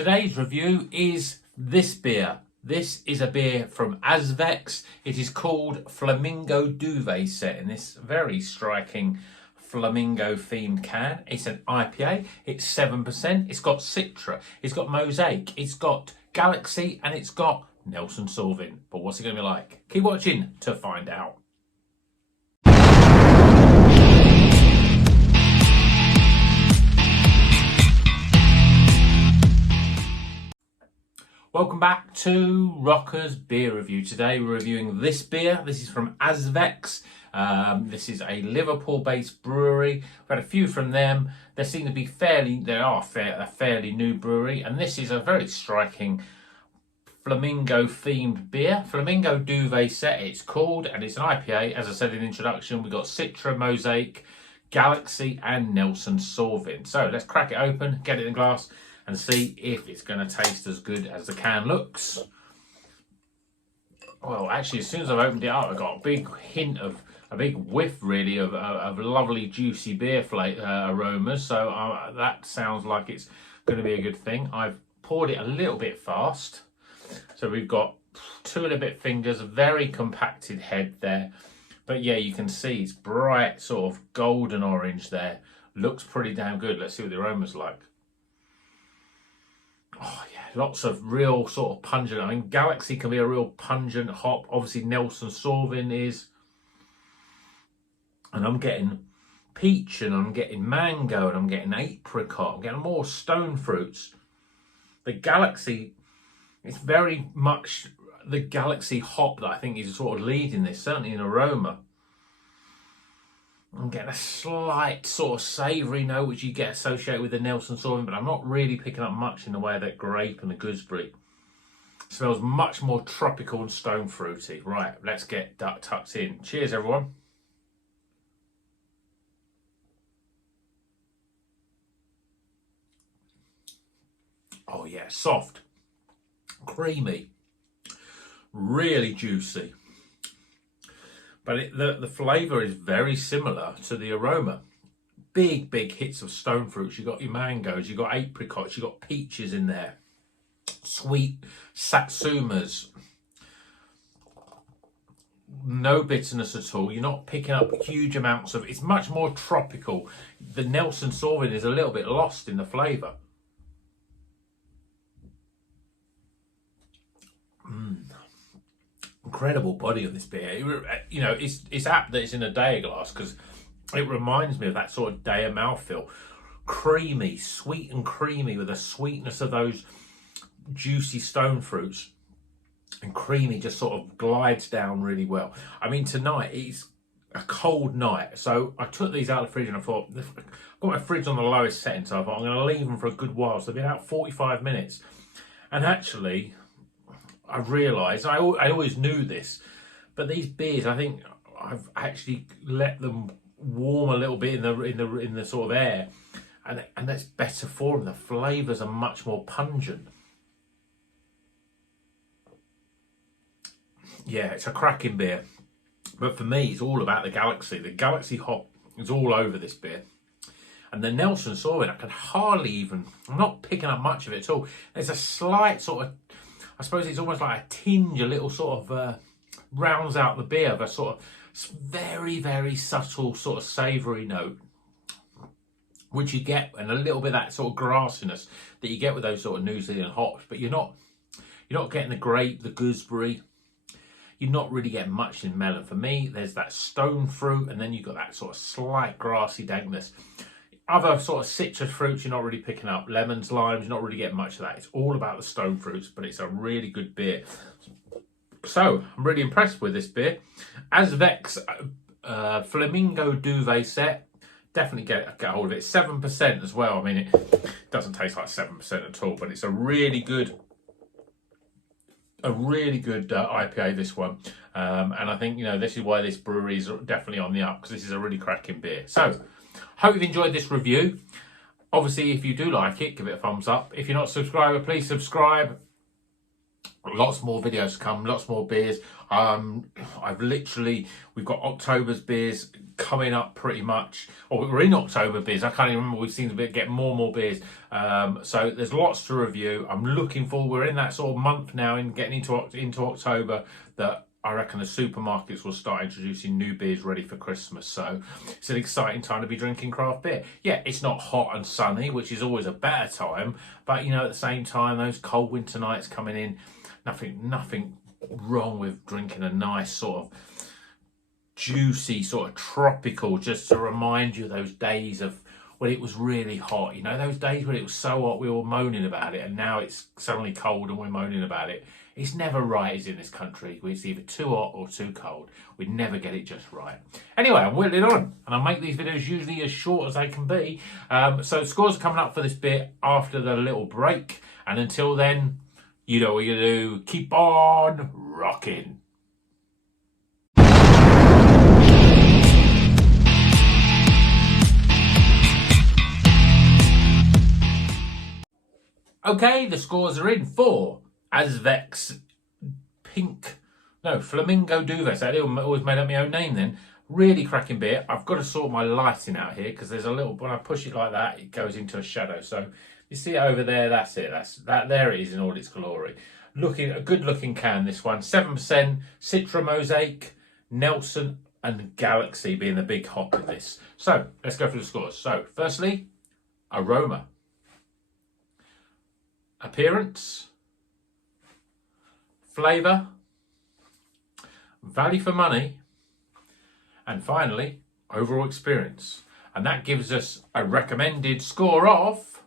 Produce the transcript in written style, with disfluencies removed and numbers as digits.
Today's review is this beer. This is a beer from Azvex. It is called Flamingo Duvet Set in this very striking flamingo themed can. It's an IPA, it's 7%, it's got Citra, it's got Mosaic, it's got Galaxy, and it's got Nelson Sauvin. But what's it going to be like? Keep watching to find out. Welcome back to Rocker's Beer Review. Today we're reviewing this beer. This is from Azvex. This is a Liverpool-based brewery. We've had a few from them. They seem to be a fairly new brewery, and this is a very striking flamingo-themed beer. Flamingo Duvet Set, it's called, and it's an IPA. As I said in the introduction, we've got Citra, Mosaic, Galaxy, and Nelson Sauvin. So let's crack it open, get it in a glass, and see if it's going to taste as good as the can looks. Well, actually, as soon as I've opened it up, I got a big whiff, really, of lovely, juicy beer aromas. So that sounds like it's going to be a good thing. I've poured it a little bit fast. So we've got 2 and a bit fingers, a very compacted head there. But yeah, you can see it's bright, sort of golden orange there. Looks pretty damn good. Let's see what the aroma's like. Oh yeah, lots of real sort of pungent. I mean, Galaxy can be a real pungent hop. Obviously, Nelson Sauvin is. And I'm getting peach, and I'm getting mango, and I'm getting apricot. I'm getting more stone fruits. The Galaxy, it's very much the Galaxy hop that I think is sort of leading this, certainly in aroma. I'm getting a slight sort of savoury note, which you get associated with the Nelson Sauvin, but I'm not really picking up much in the way of that grape and the gooseberry. It smells much more tropical and stone fruity. Right, let's get tucked in. Cheers, everyone. Oh yeah, soft, creamy, really juicy. But the flavour is very similar to the aroma. Big hits of stone fruits. You've got your mangoes, you've got apricots, you've got peaches in there. Sweet satsumas. No bitterness at all. You're not picking up huge amounts of... It's much more tropical. The Nelson Sauvin is a little bit lost in the flavour. Incredible body of this beer. You know, it's apt that it's in a Daya glass because it reminds me of that sort of Daya mouthfeel. Creamy, sweet and creamy with the sweetness of those juicy stone fruits. And creamy just sort of glides down really well. I mean, tonight it's a cold night, so I took these out of the fridge and I thought, I've got my fridge on the lowest setting, so I thought I'm going to leave them for a good while. So they've been out 45 minutes. And actually, I've realised, I always knew this, but these beers, I think I've actually let them warm a little bit in the sort of air, and that's better for them. The flavours are much more pungent. Yeah, it's a cracking beer, but for me, it's all about the Galaxy. The Galaxy hop is all over this beer. And the Nelson Sauvin, I can hardly even, I'm not picking up much of it at all. There's a slight sort of, I suppose it's almost like a tinge, a little sort of rounds out the beer of a sort of very subtle sort of savoury note, which you get, and a little bit of that sort of grassiness that you get with those sort of New Zealand hops. But you're not getting the grape, the gooseberry. You're not really getting much in melon. For me, there's that stone fruit, and then you've got that sort of slight grassy dankness. Other sort of citrus fruits you're not really picking up. Lemons, limes, you're not really getting much of that. It's all about the stone fruits, but it's a really good beer. So, I'm really impressed with this beer. Azvex Flamingo Duvet Set. Definitely get a hold of it. 7% as well. I mean, it doesn't taste like 7% at all, but it's a really good IPA, this one. And I think, you know, this is why this brewery is definitely on the up, because this is a really cracking beer. So, hope you've enjoyed this review. Obviously, if you do like it, give it a thumbs up. If you're not a subscriber, please subscribe. Lots more videos to come, lots more beers. We've got October's beers coming up pretty much, or we're in October beers. I can't even remember. We've seen get more and more beers. So there's lots to review. I'm looking forward. We're in that sort of month now, in getting into October, that I reckon the supermarkets will start introducing new beers ready for Christmas. So it's an exciting time to be drinking craft beer. Yeah, it's not hot and sunny, which is always a better time. But, you know, at the same time, those cold winter nights coming in, nothing wrong with drinking a nice sort of juicy, sort of tropical, just to remind you of those days of when it was really hot. You know, those days when it was so hot we were moaning about it, and now it's suddenly cold and we're moaning about it. It's never right, is in this country. It's either too hot or too cold. We never get it just right. Anyway, I'm whittling on, and I make these videos usually as short as they can be. So scores are coming up for this bit after the little break, and until then, you know what you do. Keep on rocking. Okay, the scores are in for Azvex Flamingo Duvet Set. I always made up my own name then. Really cracking beer. I've got to sort my lighting out here because there's a little, when I push it like that, it goes into a shadow. So you see it over there, that's it. There it is in all its glory. A good looking can, this one. 7%, Citra Mosaic, Nelson and Galaxy being the big hop in this. So let's go through the scores. So firstly, aroma. Appearance, flavour, value for money, and finally, overall experience. And that gives us a recommended score of